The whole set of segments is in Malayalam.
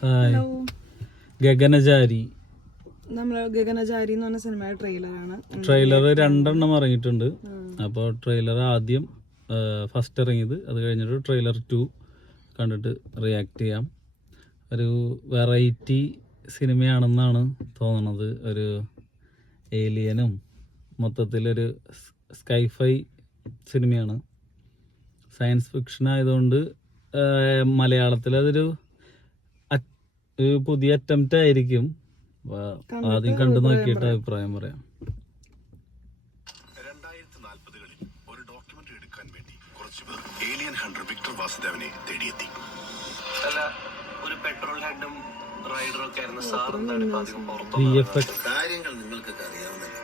ഹായ്. ഗഗനചാരി ഗഗനചാരി എന്ന് പറഞ്ഞ സിനിമയുടെ ട്രെയിലറാണ്. ട്രെയിലർ 2 ഇറങ്ങിയിട്ടുണ്ട്. അപ്പോൾ ട്രെയിലർ ആദ്യം ഫസ്റ്റ് ഇറങ്ങിയത്, അത് കഴിഞ്ഞിട്ട് ട്രെയിലർ 2 കണ്ടിട്ട് റിയാക്ട് ചെയ്യാം. ഒരു വെറൈറ്റി സിനിമയാണെന്നാണ് തോന്നുന്നത്. ഒരു ഏലിയനും മൊത്തത്തിലൊരു സ്കൈഫൈ സിനിമയാണ്. സയൻസ് ഫിക്ഷൻ ആയതുകൊണ്ട് മലയാളത്തിൽ അതൊരു പുതിയ അറ്റംപ്റ്റ് ആയിരിക്കും. ആദ്യം കണ്ടു നോക്കിയിട്ട് അഭിപ്രായം പറയാം. 2040-കളിൽ ഒരു ഡോക്യുമെന്ററി എടുക്കാൻ വേണ്ടി കുറച്ചുപേർ ഏലിയൻ ഹണ്ടർ വിക്ടർ വാസുദേവനെ തേടിയെത്തി. അല്ല, ഒരു പെട്രോൾ ഹെഡും റൈഡറും ഒക്കെ ആയിരുന്ന സാറെന്താണ് കാര്യങ്ങൾ നിങ്ങൾക്കൊക്കെ അറിയാവുന്നല്ലോ.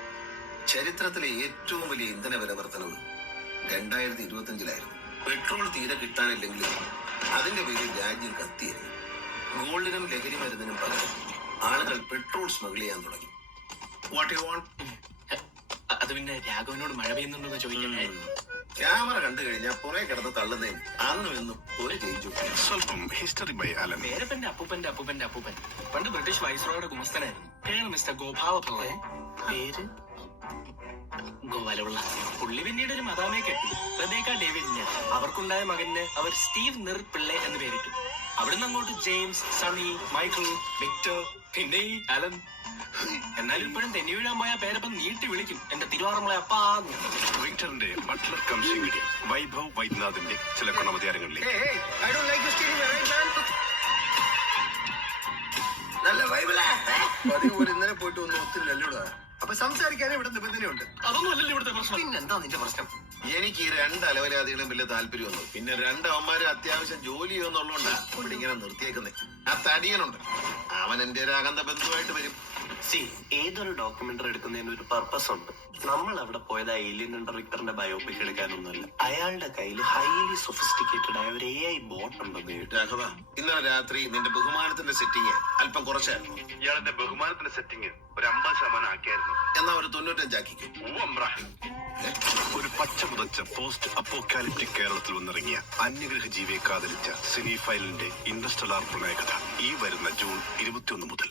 ചരിത്രത്തിലെ ഏറ്റവും വലിയ ഇന്ധന വില വർധനവ് 2025-ലായിരുന്നു. പെട്രോൾ തീരെ കിട്ടാനില്ലെങ്കിലും അതിന്റെ പേരിൽ രാജ്യം കത്തിയിരുന്നു. ഗോൾഡിനും ലഹരി മരുന്നിനും പകരം ആളുകൾ പെട്രോൾ സ്മഗിൾ ചെയ്യാൻ തുടങ്ങി. What you want? അത് പിന്നെ രാഘവനോട് മഴ പെയ്യുന്നുണ്ടെന്ന് ചോദിക്കാനായിരുന്നു. ക്യാമറ കണ്ടു കഴിഞ്ഞാൽ പുറകെ കിടന്ന് തള്ളുന്നതിന് അന്നും ഇന്നും ഒരു ചേഞ്ചു. സ്വല്പം ഹിസ്റ്ററി ബൈ അലൻ. പേരപ്പന്റെ അപ്പൂപ്പന്റെ അപ്പൂപ്പന്റെ അപ്പൂപ്പൻ പണ്ട് ബ്രിട്ടീഷ് വൈസ്രോയുടെ ഗുമസ്തനായിരുന്നു. കേരള മിസ്റ്റർ ഗോപാല പിള്ള. പേര് ഗോപാലപിള്ള. പുള്ളി പിന്നീട് ഒരു മദാമയെ കെട്ടി, റബേക്ക ഡേവിഡിന്. അവർക്കുണ്ടായ മകന് അവർ സ്റ്റീവ് നിർ പിള്ളെ എന്ന് പേരിട്ടു. അവിടുന്ന് അങ്ങോട്ട് ജെയിംസ്, സണ്ണി, മൈക്കിൾ, വിക്ടർ, പിന്നെ അലൻ. എന്നാലും ഇപ്പോഴും തെന്നി വീഴാൻ പോയ പേരപ്പം നീട്ടി വിളിക്കും, എന്റെ തിരുവാറമ്മളെ അപ്പാന്ന്. വിക്ടറിന്റെ ബട്ട്ലർ കംസിംഗ് വൈഭവ് വൈദ്യനാഥിന്റെ ചില ഗുണമതികാരങ്ങളിലെ നല്ല വൈബിളെ ഇന്നലെ പോയിട്ട് ഒന്ന് ഒത്തിരി നല്ലൂടാ. അപ്പൊ സംസാരിക്കാനും ഇവിടെ നിബന്ധനയുണ്ട്. അതൊന്നും അല്ലല്ലോ ഇവിടുത്തെ പ്രശ്നം. പിന്നെന്താ നിന്റെ പ്രശ്നം? എനിക്ക് ഈ 2 അലവരാതികളും വലിയ താല്പര്യമൊന്നും. പിന്നെ 2 അവന്മാരും അത്യാവശ്യം ജോലി ചെയ്യുന്നുള്ളതുകൊണ്ടാ ഇവിടെ ഇങ്ങനെ നിർത്തിയേക്കുന്നേ. ആ തടിയനുണ്ട്, അവൻ എന്റെ ഒരു അകന്ത ബന്ധുവായിട്ട് വരും. ഏതൊരു ഡോക്യുമെന്ററി എടുക്കുന്നതിന് ഒരു പർപ്പസ് ഉണ്ട്. നമ്മൾ അവിടെ പോയത് ഏലിയൻ ഹണ്ടർ വിക്ടറിന്റെ ബയോപിക് എടുക്കാനൊന്നുമല്ല. അയാളുടെ കയ്യിൽ ഹൈലി സൊഫിസ്റ്റിക്കേറ്റഡ് ആയ ഒരു AI ബോട്ട് ഉണ്ടെന്ന്. രാഘവ, ഇന്നലെ രാത്രി നിന്റെ ബഹുമാനത്തിന്റെ സെറ്റിങ് അല്പം കുറച്ചായിരുന്നു. ഇയാളുടെ ബഹുമാനത്തിന്റെ സെറ്റിങ് ഒരു 50% ആക്കിയായിരുന്നു. എന്നാ ഒരു 95 ആക്കിക്കും. ഒരു പച്ച മുതച്ച പോസ്റ്റ് അപ്പോക്കാലിപ്റ്റിക് കേരളത്തിൽ വന്നിറങ്ങിയ അന്യഗ്രഹ ജീവിയെ കാതലിച്ച സിനി ഫൈലിന്റെ ഇൻഡസ്ട്രലാർ പ്രണയകഥ ഈ വരുന്ന ജൂൺ 21 മുതൽ.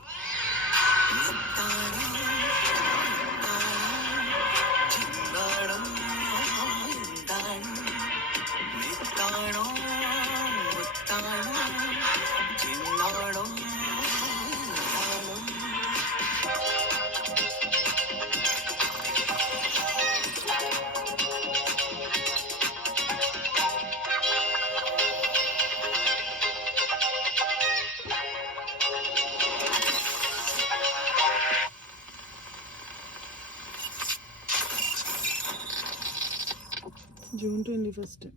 ജൂൺ 21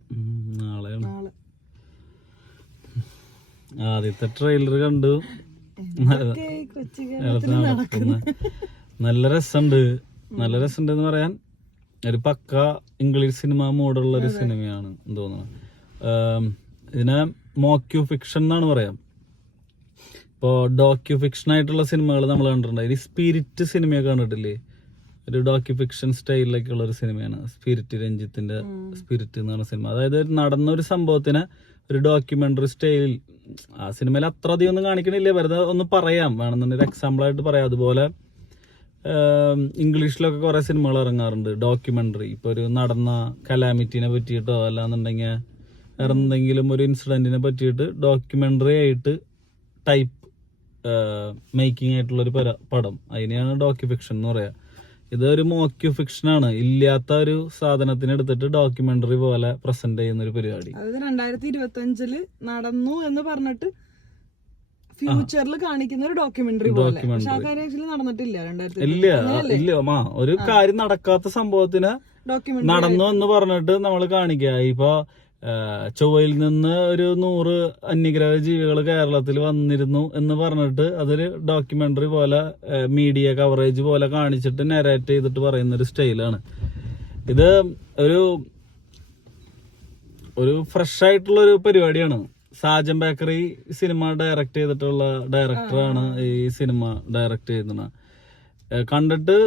നാളെയാണ്. ആദ്യത്തെ ട്രെയിലർ കണ്ടു. നല്ല രസമുണ്ട്. നല്ല രസമുണ്ട് എന്ന് പറയാൻ, ഒരു പക്ക ഇംഗ്ലീഷ് സിനിമ മോഡുള്ള ഒരു സിനിമയാണ് തോന്നുന്നത്. ഇതിനെ മോക്യു ഫിക്ഷൻ എന്നാണ് പറയാം. ഇപ്പോൾ ഡോക്യു ഫിക്ഷൻ ആയിട്ടുള്ള സിനിമകൾ നമ്മൾ കണ്ടിട്ടുണ്ട്. ഇനി സ്പിരിറ്റ് സിനിമയൊക്കെ കണ്ടിട്ടില്ലേ? ഒരു ഡോക്യു ഫിക്ഷൻ സ്റ്റൈലിലേക്കുള്ള ഒരു സിനിമയാണ് സ്പിരിറ്റ്. രഞ്ജിത്തിന്റെ സ്പിരിറ്റ് എന്ന് പറഞ്ഞ സിനിമ. അതായത് നടന്ന ഒരു സംഭവത്തിന് ഒരു ഡോക്യുമെന്ററി സ്റ്റൈലിൽ. ആ സിനിമയിൽ അത്ര അധികം ഒന്നും കാണിക്കണില്ല, വെറുതെ ഒന്ന് പറയാം, വേണമെന്നുണ്ടെങ്കിൽ എക്സാമ്പിൾ ആയിട്ട് പറയാം. അതുപോലെ ഇംഗ്ലീഷിലൊക്കെ കുറെ സിനിമകൾ ഇറങ്ങാറുണ്ട് ഡോക്യുമെന്ററി. ഇപ്പൊ ഒരു നടന്ന കലാമിറ്റിനെ പറ്റിയിട്ടോ അല്ലാന്നുണ്ടെങ്കിൽ വേറെ എന്തെങ്കിലും ഒരു ഇൻസിഡന്റിനെ പറ്റിയിട്ട് ഡോക്യുമെന്ററി ആയിട്ട് ടൈപ്പ് മേക്കിംഗ് ആയിട്ടുള്ളൊരു പടം, അതിനെയാണ് ഡോക്യു ഫിക്ഷൻ എന്ന് പറയാ. ഇതൊരു മോക്യു ഫിക്ഷൻ ആണ്. ഇല്ലാത്ത ഒരു സാധനത്തിന് എടുത്തിട്ട് ഡോക്യുമെന്ററി പോലെ പ്രസന്റ് ചെയ്യുന്ന ഒരു പരിപാടി. അതായത് 2025 നടന്നു എന്ന് പറഞ്ഞിട്ട് ഫ്യൂച്ചറിൽ കാണിക്കുന്ന ഒരു ഡോക്യുമെന്ററി പോലെ. പക്ഷെ ആ കാര്യം ആക്ച്വലി നടന്നിട്ടില്ല. ഇല്ല ഒരു കാര്യം നടക്കാത്ത സംഭവത്തിന് നടന്നു എന്ന് പറഞ്ഞിട്ട് നമ്മൾ കാണിക്കുക. ഇപ്പൊ ചൊവ്വയിൽ നിന്ന് ഒരു 100 അന്യഗ്രഹ ജീവികൾ കേരളത്തിൽ വന്നിരുന്നു എന്ന് പറഞ്ഞിട്ട് അതൊരു ഡോക്യുമെന്ററി പോലെ മീഡിയ കവറേജ് പോലെ കാണിച്ചിട്ട് നരേറ്റ് ചെയ്തിട്ട് പറയുന്ന ഒരു സ്റ്റൈലാണ് ഇത്. ഒരു ഫ്രഷ് ആയിട്ടുള്ള ഒരു പരിപാടിയാണ്. സാജൻ ബേക്കറി സിനിമ ഡയറക്ട് ചെയ്തിട്ടുള്ള ഡയറക്ടറാണ് ഈ സിനിമ ഡയറക്ട് ചെയ്യുന്നത്. കണ്ടിട്ട്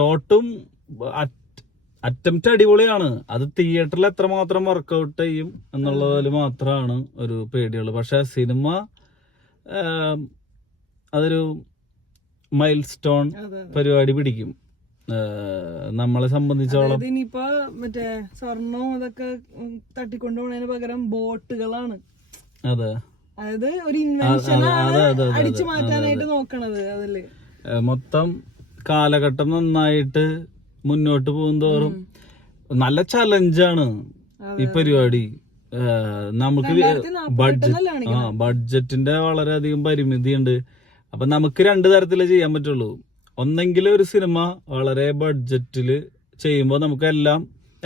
തോട്ടും അറ്റംപ്റ്റ് അടിപൊളിയാണ്. അത് തിയേറ്ററിൽ എത്രമാത്രം വർക്കൗട്ട് ചെയ്യും എന്നുള്ളതിൽ മാത്രമാണ് ഒരു പേടിയുള്ളൂ. പക്ഷെ സിനിമ അതൊരു മൈൽ സ്റ്റോൺ അതെ. പരിപാടി പിടിക്കും. നമ്മളെ സംബന്ധിച്ചോളം അതായത് ഇനിയിപ്പോ മറ്റേ സ്വർണവും ഇതൊക്കെ തട്ടിക്കൊണ്ടുപോണതിന് പകരം ബോട്ടുകളാണ്. അതെ, അതായത് ഒരു ഇൻവെൻഷനാണ് അതെ. അടിച്ചു മാറ്റാനായിട്ട് നോക്കണത്. അതില് മൊത്തം കാലഘട്ടം നന്നായിട്ട് മുന്നോട്ട് പോകുന്തോറും നല്ല ചലഞ്ചാണ് ഈ പരിപാടി. നമുക്ക് ബഡ്ജറ്റിന്റെ വളരെയധികം പരിമിതിയുണ്ട്. അപ്പൊ നമുക്ക് 2 തരത്തിലേ ചെയ്യാൻ പറ്റുള്ളൂ. ഒന്നെങ്കിൽ ഒരു സിനിമ വളരെ ബഡ്ജറ്റിൽ ചെയ്യുമ്പോൾ നമുക്കെല്ലാം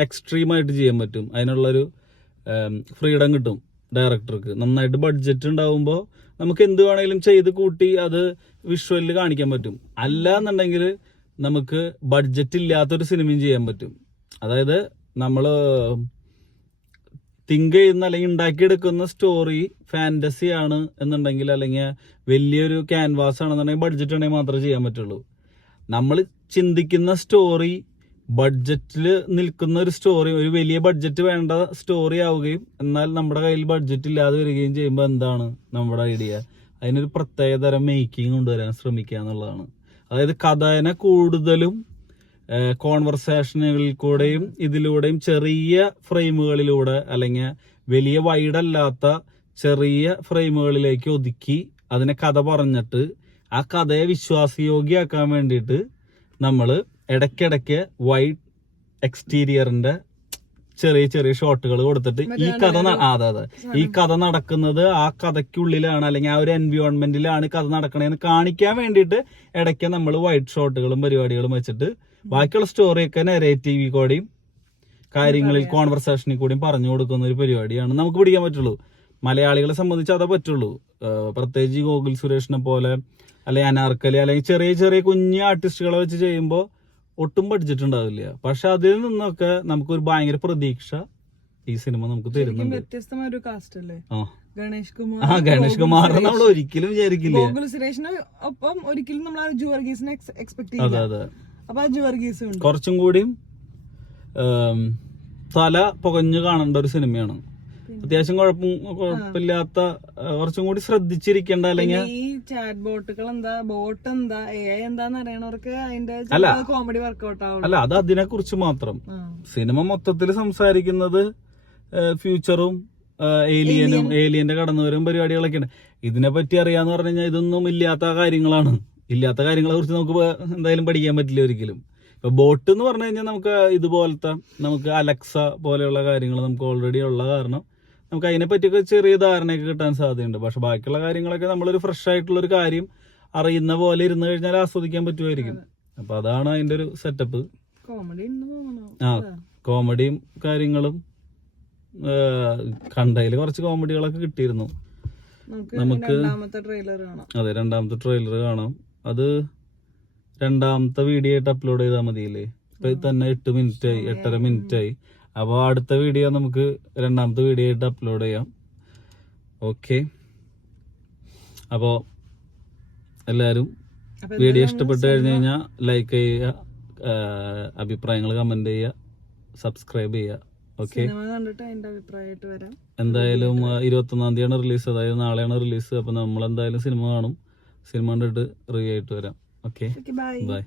എക്സ്ട്രീമായിട്ട് ചെയ്യാൻ പറ്റും. അതിനുള്ളൊരു ഫ്രീഡം കിട്ടും ഡയറക്ടർക്ക്. നന്നായിട്ട് ബഡ്ജറ്റ് ഉണ്ടാവുമ്പോൾ നമുക്ക് എന്ത് വേണമെങ്കിലും ചെയ്ത് കൂട്ടി അത് വിഷ്വലിൽ കാണിക്കാൻ പറ്റും. അല്ല എന്നുണ്ടെങ്കിൽ നമുക്ക് ബഡ്ജറ്റ് ഇല്ലാത്തൊരു സിനിമയും ചെയ്യാൻ പറ്റും. അതായത് നമ്മൾ തിങ്ക് ചെയ്യുന്ന അല്ലെങ്കിൽ ഉണ്ടാക്കിയെടുക്കുന്ന സ്റ്റോറി ഫാന്റസി ആണ് എന്നുണ്ടെങ്കിൽ, അല്ലെങ്കിൽ വലിയൊരു ക്യാൻവാസ് ആണെന്നുണ്ടെങ്കിൽ ബഡ്ജറ്റ് ഉണ്ടെങ്കിൽ മാത്രമേ ചെയ്യാൻ പറ്റുള്ളൂ. നമ്മൾ ചിന്തിക്കുന്ന സ്റ്റോറി ബഡ്ജറ്റിൽ നിൽക്കുന്ന ഒരു സ്റ്റോറി, ഒരു വലിയ ബഡ്ജറ്റ് വേണ്ട സ്റ്റോറി ആവുകയും എന്നാൽ നമ്മുടെ കയ്യിൽ ബഡ്ജറ്റ് ഇല്ലാതെ വരികയും ചെയ്യുമ്പോൾ എന്താണ് നമ്മുടെ ഐഡിയ? അതിനൊരു പ്രത്യേകതരം മേക്കിംഗ് കൊണ്ടുവരാൻ ശ്രമിക്കുക എന്നുള്ളതാണ്. അതായത് കഥനെ കൂടുതലും കോൺവെർസേഷനുകളിൽ കൂടെയും ഇതിലൂടെയും ചെറിയ ഫ്രെയിമുകളിലൂടെ അല്ലെങ്കിൽ വലിയ വൈഡല്ലാത്ത ചെറിയ ഫ്രെയിമുകളിലേക്ക് ഒതുക്കി അതിനെ കഥ പറഞ്ഞിട്ട് ആ കഥയെ വിശ്വാസയോഗ്യമാക്കാൻ വേണ്ടിയിട്ട് നമ്മൾ ഇടയ്ക്കിടയ്ക്ക് വൈഡ് എക്സ്റ്റീരിയറിന്റെ ചെറിയ ചെറിയ ഷോട്ടുകൾ കൊടുത്തിട്ട് ഈ കഥ ഈ കഥ നടക്കുന്നത് ആ കഥയ്ക്കുള്ളിലാണ് അല്ലെങ്കിൽ ആ ഒരു എൻവിയോൺമെന്റിലാണ് കഥ നടക്കണേന്ന് കാണിക്കാൻ വേണ്ടിയിട്ട് ഇടയ്ക്ക് നമ്മൾ വൈഡ് ഷോട്ടുകളും പരിപാടികളും വെച്ചിട്ട് ബാക്കിയുള്ള സ്റ്റോറിയൊക്കെ നെറേറ്റീവ് കൂടെയും കാര്യങ്ങളിൽ കോൺവെർസേഷനിൽ കൂടിയും പറഞ്ഞു കൊടുക്കുന്ന ഒരു പരിപാടിയാണ് നമുക്ക് പിടിക്കാൻ പറ്റുള്ളൂ. മലയാളികളെ സംബന്ധിച്ച് അതേ പറ്റുള്ളൂ. പ്രത്യേകിച്ച് ഗോകുൽ സുരേഷിനെ പോലെ അല്ലെങ്കിൽ അനാർക്കലി അല്ലെങ്കിൽ ചെറിയ ചെറിയ കുഞ്ഞു ആർട്ടിസ്റ്റുകളെ വെച്ച് ചെയ്യുമ്പോൾ ഒട്ടും ബഡ്ജറ്റ് ഉണ്ടാവില്ല. പക്ഷെ അതിൽ നിന്നൊക്കെ നമുക്കൊരു ഭയങ്കര പ്രതീക്ഷ ഈ സിനിമ നമുക്ക് തരുന്നുണ്ട്. വ്യത്യസ്തമായ ഒരു കാസ്റ്റ് അല്ലേ ഗണേഷ് കുമാർ നമ്മൾ ഒരിക്കലും വിചാരിക്കില്ല. ഗോകുൽ സുരേഷിന് ഒപ്പം ഒരിക്കലും നമ്മൾ ജു വർഗീസിനെ എക്സ്പെക്ട് ചെയ്യില്ല. അപ്പൊ ജു വർഗീസ് കുറച്ചും കൂടിയും തല പുകഞ്ഞു കാണേണ്ട ഒരു സിനിമയാണ്. അത്യാവശ്യം കുഴപ്പമില്ലാത്ത, കുറച്ചും കൂടി ശ്രദ്ധിച്ചിരിക്കേണ്ട. അല്ലെങ്കിൽ ഈ ചാറ്റ് ബോട്ടുകൾ എന്താ, ബോട്ട് എന്താ, AI എന്താന്ന് അറിയണവർക്ക് അതിന്റെ കോമഡി വർക്ക്ഔട്ട് ആവും. അല്ല, അത് അതിനെ കുറിച്ച് മാത്രം. സിനിമ മൊത്തത്തിൽ സംസാരിക്കുന്നത് ഫ്യൂച്ചറും ഏലിയന്റെ കടന്നുവരും പരിപാടികളൊക്കെയാണ്. ഇതിനെ പറ്റി അറിയാന്ന് പറഞ്ഞു കഴിഞ്ഞാൽ ഇതൊന്നും ഇല്ലാത്ത കാര്യങ്ങളാണ്. ഇല്ലാത്ത കാര്യങ്ങളെ കുറിച്ച് നമുക്ക് എന്തായാലും പഠിക്കാൻ പറ്റില്ല ഒരിക്കലും. ഇപ്പൊ ബോട്ട് എന്ന് പറഞ്ഞു കഴിഞ്ഞാൽ നമുക്ക് ഇതുപോലത്തെ നമുക്ക് അലക്സ പോലെയുള്ള കാര്യങ്ങൾ നമുക്ക് ഓൾറെഡി ഉള്ള കാരണം നമുക്ക് അതിനെ പറ്റിയൊക്കെ ചെറിയ ധാരണയൊക്കെ കിട്ടാൻ സാധ്യതയുണ്ട്. പക്ഷെ ബാക്കിയുള്ള കാര്യങ്ങളൊക്കെ നമ്മളൊരു ഫ്രഷ് ആയിട്ടുള്ളൊരു കാര്യം അറിയുന്ന പോലെ ഇരുന്ന് കഴിഞ്ഞാൽ ആസ്വദിക്കാൻ പറ്റുമായിരിക്കും. അപ്പൊ അതാണ് അതിന്റെ ഒരു സെറ്റപ്പ്. കോമഡിയും കാര്യങ്ങളും കണ്ടതിൽ കുറച്ച് കോമഡികളൊക്കെ കിട്ടിയിരുന്നു നമുക്ക്. അതെ, 2ാമത്തെ ട്രെയിലർ കാണാം. അത് 2ാമത്തെ വീഡിയോ ആയിട്ട് അപ്ലോഡ് ചെയ്താൽ മതിയില്ലേ? ഇപ്പൊ തന്നെ 8 മിനിറ്റ് ആയി, 8.5 മിനിറ്റ് ആയി. അപ്പോൾ അടുത്ത വീഡിയോ നമുക്ക് 2ാമത്തെ വീഡിയോ ആയിട്ട് അപ്ലോഡ് ചെയ്യാം. ഓക്കെ, അപ്പോൾ എല്ലാവരും വീഡിയോ ഇഷ്ടപ്പെട്ട് കഴിഞ്ഞ് കഴിഞ്ഞാൽ ലൈക്ക് ചെയ്യുക, അഭിപ്രായങ്ങൾ കമന്റ് ചെയ്യുക, സബ്സ്ക്രൈബ് ചെയ്യുക. ഓക്കെ, എന്തായാലും 21-ാം തീയതിയാണ് റിലീസ്, അതായത് നാളെയാണ് റിലീസ്. അപ്പൊ നമ്മൾ എന്തായാലും സിനിമ കാണും. സിനിമ കണ്ടിട്ട് റിവ്യൂ ആയിട്ട് വരാം. Okay, by.